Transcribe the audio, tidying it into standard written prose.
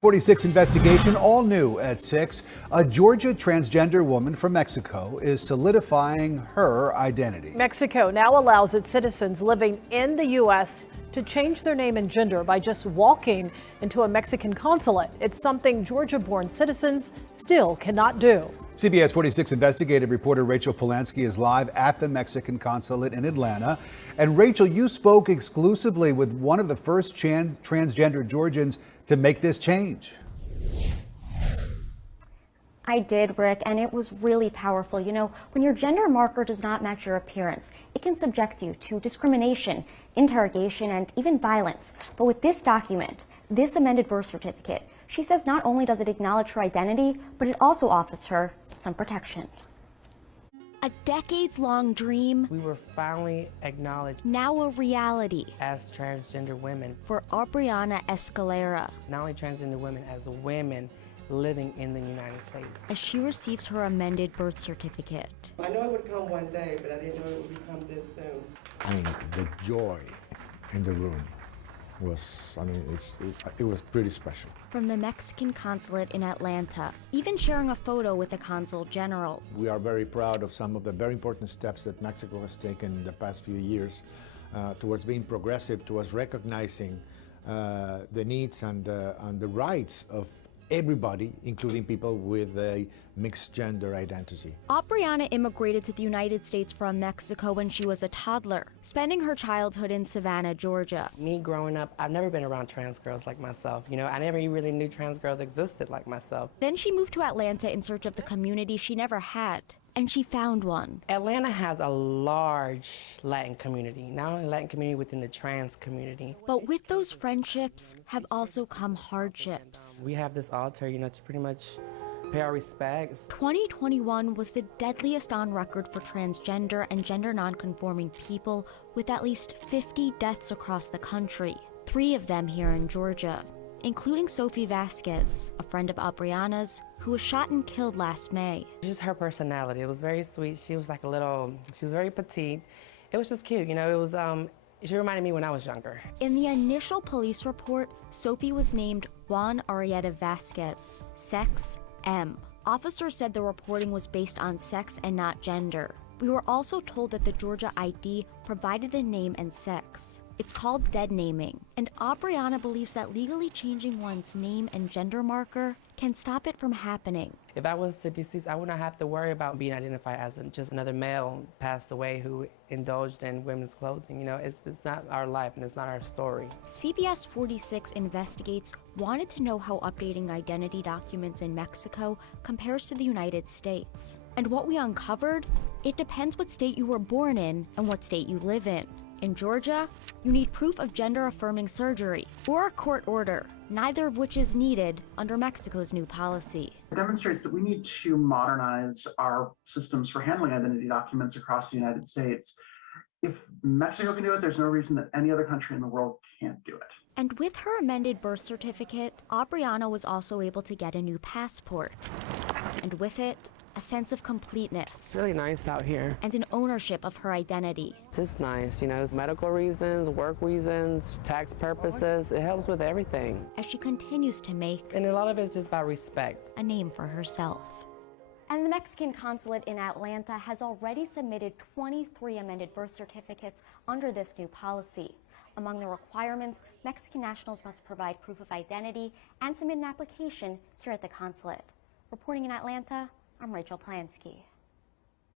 46 investigation, all new at 6. A Georgia transgender woman from Mexico is solidifying her identity. Mexico now allows its citizens living in the U.S. to change their name and gender by just walking into a Mexican consulate. It's something Georgia-born citizens still cannot do. CBS 46 investigative reporter Rachel Polansky is live at the Mexican consulate in Atlanta. And Rachel, you spoke exclusively with one of the first transgender Georgians to make this change. I did, Rick, and it was really powerful. You know, when your gender marker does not match your appearance, it can subject you to discrimination, interrogation, and even violence. But with this document, this amended birth certificate, she says not only does it acknowledge her identity, but it also offers her some protection. A decades-long dream, we were finally acknowledged now a reality as transgender women. For Aubriana Escalera, not only transgender women, as women living in the United States. As she receives her amended birth certificate. I know it would come one day, but I didn't know it would come this soon. I mean, the joy in the room was, it was pretty special. From the Mexican consulate in Atlanta, even sharing a photo with the consul general. We are very proud of some of the very important steps that Mexico has taken in the past few years towards being progressive, towards recognizing the needs and the rights of everybody, including people with a mixed gender identity. Aubriana immigrated to the United States from Mexico when she was a toddler, spending her childhood in Savannah, Georgia. Me growing up, I've never been around trans girls like myself. You know, I never really knew trans girls existed like myself. Then she moved to Atlanta in search of the community she never had. And she found one. Atlanta has a large Latin community, not only Latin community within the trans community. But with those friendships have also come hardships. We have this altar, you know, to pretty much pay our respects. 2021 was the deadliest on record for transgender and gender nonconforming people, with at least 50 deaths across the country, 3 of them here in Georgia, including Sophie Vasquez, a friend of Aubriana's, who was shot and killed last May. Just her personality, it was very sweet. She was like she was very petite. It was just cute, you know, it was, she reminded me when I was younger. In the initial police report, Sophie was named Juan Arrieta Vasquez, sex M. Officers said the reporting was based on sex and not gender. We were also told that the Georgia ID provided the name and sex. It's called dead naming, and Aubriana believes that legally changing one's name and gender marker can stop it from happening. If I was the deceased, I would not have to worry about being identified as just another male passed away who indulged in women's clothing. You know, it's not our life and it's not our story. CBS 46 Investigates wanted to know how updating identity documents in Mexico compares to the United States. And what we uncovered, it depends what state you were born in and what state you live in. In Georgia, you need proof of gender-affirming surgery or a court order, neither of which is needed under Mexico's new policy. It demonstrates that we need to modernize our systems for handling identity documents across the United States. If Mexico can do it, there's no reason that any other country in the world can't do it. And with her amended birth certificate, Aubriana was also able to get a new passport. And with it, a sense of completeness. It's really nice out here. And an ownership of her identity. It's nice, you know, it's medical reasons, work reasons, tax purposes. It helps with everything. As she continues to make, and a lot of it's just about respect, a name for herself. And the Mexican consulate in Atlanta has already submitted 23 amended birth certificates under this new policy. Among the requirements, Mexican nationals must provide proof of identity and submit an application here at the consulate. Reporting in Atlanta, I'm Rachel Polansky.